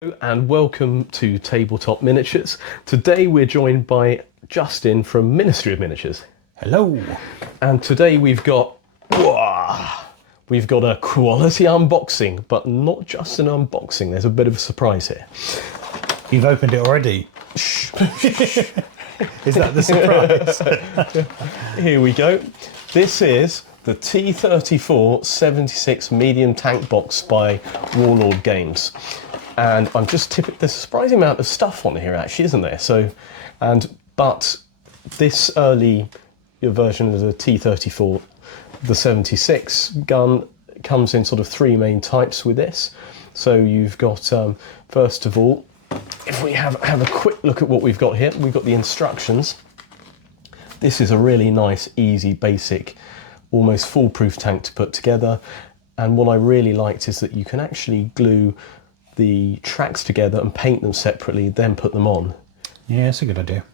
And welcome to Tabletop Miniatures. Today we're joined by Justin from Ministry of Miniatures. Hello. And today we've got a quality unboxing, but not just an unboxing. There's a bit of a surprise here. You've opened it already. Shh. Is that the surprise? Here we go. This is the T-34 76 medium tank box by Warlord Games. And I'm just tipping, there's a surprising amount of stuff on here actually, isn't there? But this early version of the T-34, the 76 gun, comes in sort of three main types with this. So you've got, first of all, if we have a quick look at what we've got here, we've got the instructions. This is a really nice, easy, basic, almost foolproof tank to put together. And what I really liked is that you can actually glue the tracks together and paint them separately, then put them on. Yeah, that's a good idea.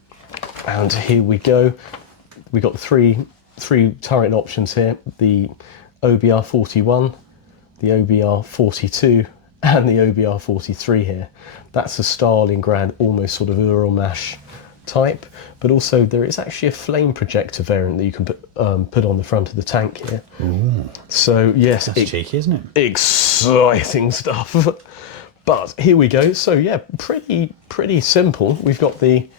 And here we go. We've got three turret options here: the OBR 41, the OBR 42, and the OBR 43 here. That's a Stalingrad, almost sort of Uralmash type, but also there is actually a flame projector variant that you can put on the front of the tank here. Ooh. So yes, That's cheeky, isn't it? Exciting stuff. But here we go. So yeah, pretty simple. We've got the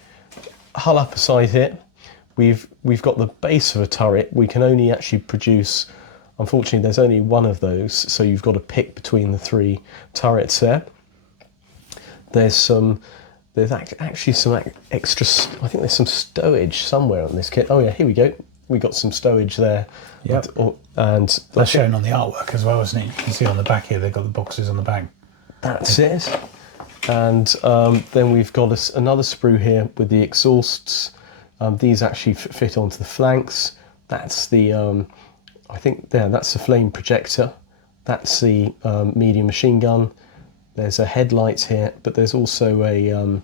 hull upper side here. We've got the base of a turret. We can only actually produce, unfortunately, there's only one of those, so you've got to pick between the three turrets there. There's actually some extra. I think there's some stowage somewhere on this kit. Oh yeah, here we go. We got some stowage there. Yep. And that's shown on the artwork as well, isn't it? You can see on the back here they've got the boxes on the back. That's it. And then we've got another sprue here with the exhausts. These actually fit onto the flanks. That's the, I think there, that's the flame projector. That's the medium machine gun. There's a headlight here, but there's also a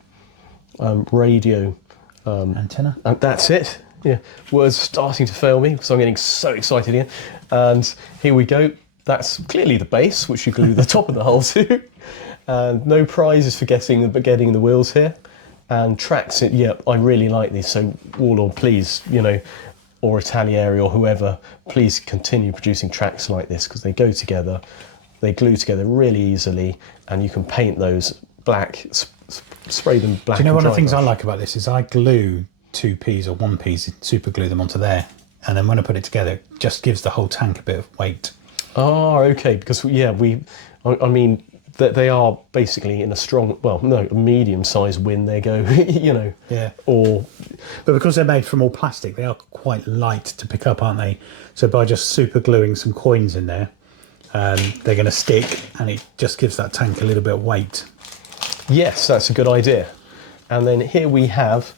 radio antenna. That's it. Yeah, words starting to fail me because I'm getting so excited here. And here we go. That's clearly the base, which you glue the top of the hull to. And no prizes for getting the wheels here. And tracks, yeah, I really like these. So Warlord, please, or Italieri or whoever, please continue producing tracks like this because they go together, they glue together really easily, and you can paint those black, spray them black. Do you know one of the things I like about this is I glue 2Ps or 1Ps, super glue them onto there, and then when I put it together, it just gives the whole tank a bit of weight. Oh, okay, because yeah, I mean, they are basically in a medium-sized wind. They go, Yeah. But because they're made from all plastic, they are quite light to pick up, aren't they? So by just super gluing some coins in there, they're going to stick, and it just gives that tank a little bit of weight. Yes, that's a good idea. And then here we have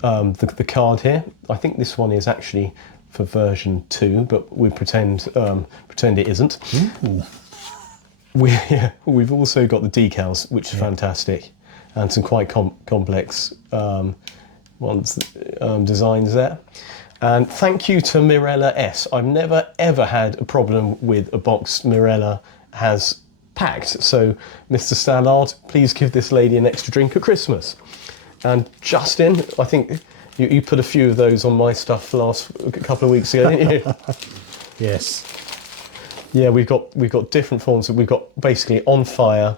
the card here. I think this one is actually for version 2, but we pretend it isn't. Ooh. We've also got the decals, which is fantastic, and some quite complex designs there. And thank you to Mirella S. I've never ever had a problem with a box Mirella has packed. So, Mr. Stallard, please give this lady an extra drink at Christmas. And Justin, I think you put a few of those on my stuff a couple of weeks ago, didn't you? Yes. Yeah, we've got different forms. We've got basically on fire.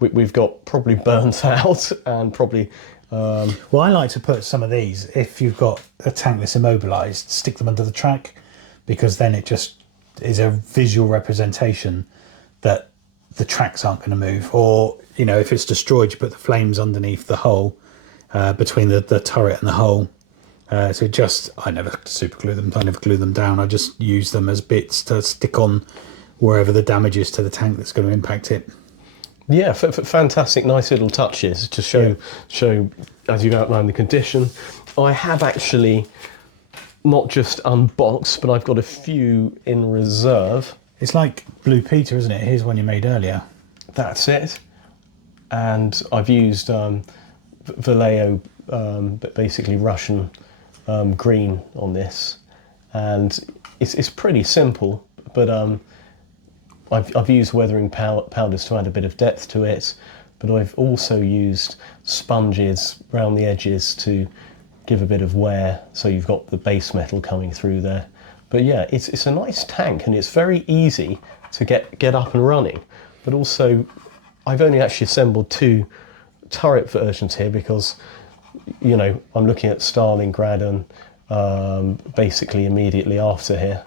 We've got probably burnt out, and probably. Well, I like to put some of these, if you've got a tank that's immobilised, stick them under the track, because then it just is a visual representation that the tracks aren't going to move. Or, if it's destroyed, you put the flames underneath the hull, between the turret and the hull. I never super glue them, I never glue them down, I just use them as bits to stick on wherever the damage is to the tank that's going to impact it. Yeah, fantastic, nice little touches to show as you outlined the condition. I have actually not just unboxed, but I've got a few in reserve. It's like Blue Peter, isn't it? Here's one you made earlier. That's it. And I've used Vallejo, basically Russian green on this, and it's pretty simple, but I've used weathering powders to add a bit of depth to it. but I've also used sponges around the edges to give a bit of wear, so you've got the base metal coming through there. But yeah, it's a nice tank, and it's very easy to get up and running. But also, I've only actually assembled 2 turret versions here because, you know, I'm looking at Stalingrad and basically immediately after here.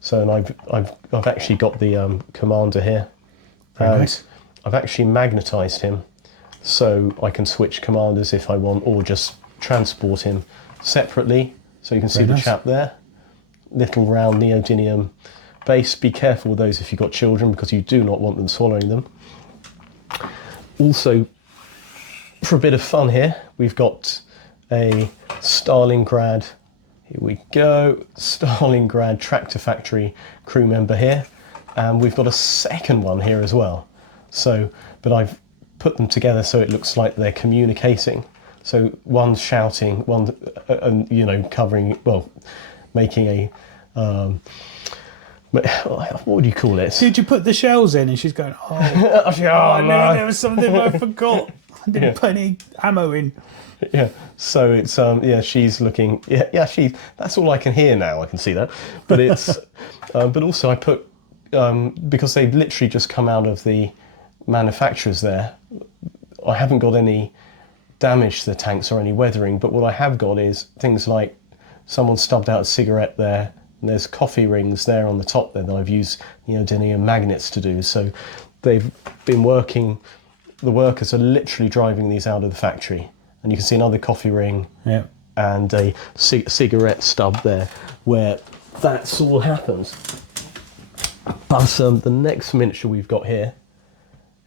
So, and I've actually got the commander here. Very nice. I've actually magnetised him, so I can switch commanders if I want, or just transport him separately. So you can see Very the nice. chap there, little round neodymium base. Be careful with those if you've got children, because you do not want them swallowing them. Also, for a bit of fun here, we've got a Stalingrad, here we go, Stalingrad Tractor Factory crew member here, and we've got a second one here as well. So, but I've put them together so it looks like they're communicating. So one's shouting, one, you know, covering, well, making a, what would you call it? Did you put the shells in? And she's going, oh, I knew there was something I forgot. I didn't put any ammo in. Yeah, so it's yeah, she's looking, she, that's all I can hear now. I can see that, but it's but also I put because they've literally just come out of the manufacturers there, I haven't got any damage to the tanks or any weathering, but what I have got is things like someone stubbed out a cigarette there, and there's coffee rings there on the top there that I've used neodymium magnets to do. So they've been working, the workers are literally driving these out of the factory, and you can see another coffee ring and a cigarette stub there where that's all happens. But the next miniature we've got here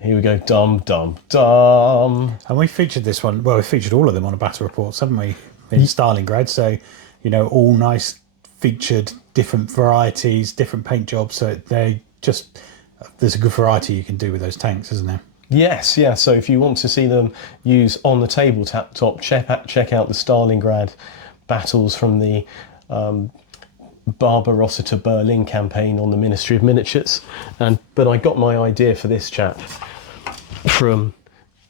we go, dum dum dum. And we featured this one, well, we featured all of them on a battle reports, haven't we, in Stalingrad? So, you know, all nice, featured, different varieties, different paint jobs. So they just, there's a good variety you can do with those tanks, isn't there? Yes, yeah. So if you want to see them used on the tabletop, check out the Stalingrad battles from the Barbarossa to Berlin campaign on the Ministry of Miniatures. But I got my idea for this chap from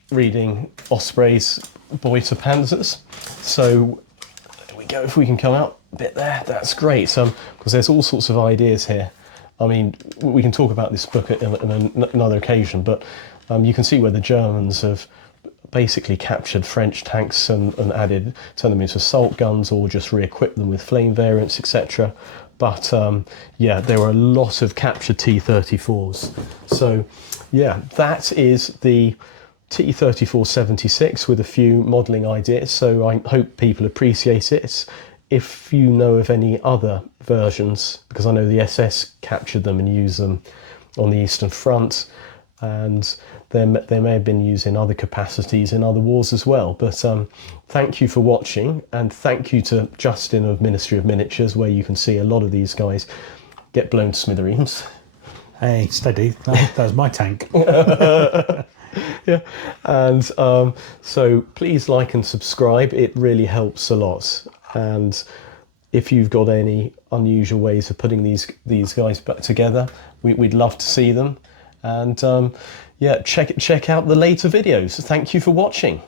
reading Osprey's Boy to Panzers. So there we go. If we can come out a bit there, that's great. So because there's all sorts of ideas here. I mean, we can talk about this book on another occasion, but you can see where the Germans have basically captured French tanks and turned them into assault guns, or just re-equipped them with flame variants, etc. But yeah, there were a lot of captured T-34s. So yeah, that is the T-34-76 with a few modelling ideas. So I hope people appreciate it. If you know of any other versions, because I know the SS captured them and used them on the Eastern Front, and they may have been used in other capacities in other wars as well. But thank you for watching, and thank you to Justin of Ministry of Miniatures, where you can see a lot of these guys get blown to smithereens. Hey, steady, that was my tank. Yeah, and so please like and subscribe, it really helps a lot. And if you've got any unusual ways of putting these guys back together, we'd love to see them. And yeah, check out the later videos. Thank you for watching.